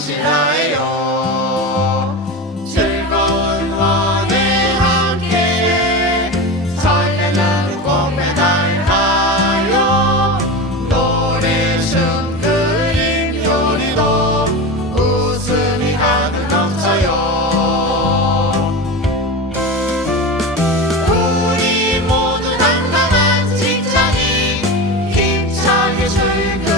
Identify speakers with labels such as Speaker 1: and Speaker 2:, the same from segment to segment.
Speaker 1: 하시나요. 즐거운 원에 함께 설레는 꿈에 달가요. 노래 싱크림 요리도 웃음이 가득 넘쳐요. 우리 모두 당당한 직장인 힘차게 출근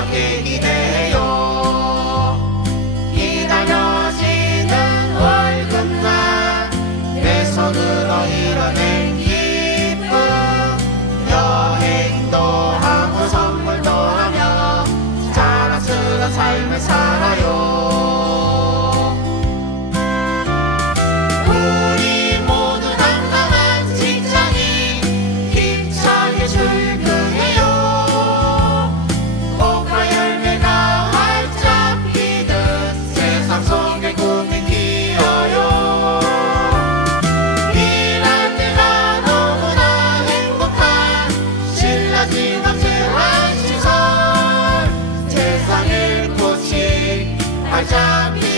Speaker 1: 함께 기대해요. 기다려지는 월급날 내 손으로 이뤄낸 기쁨. 여행도 하고 선물도 하며 자랑스러운 삶을 살 제한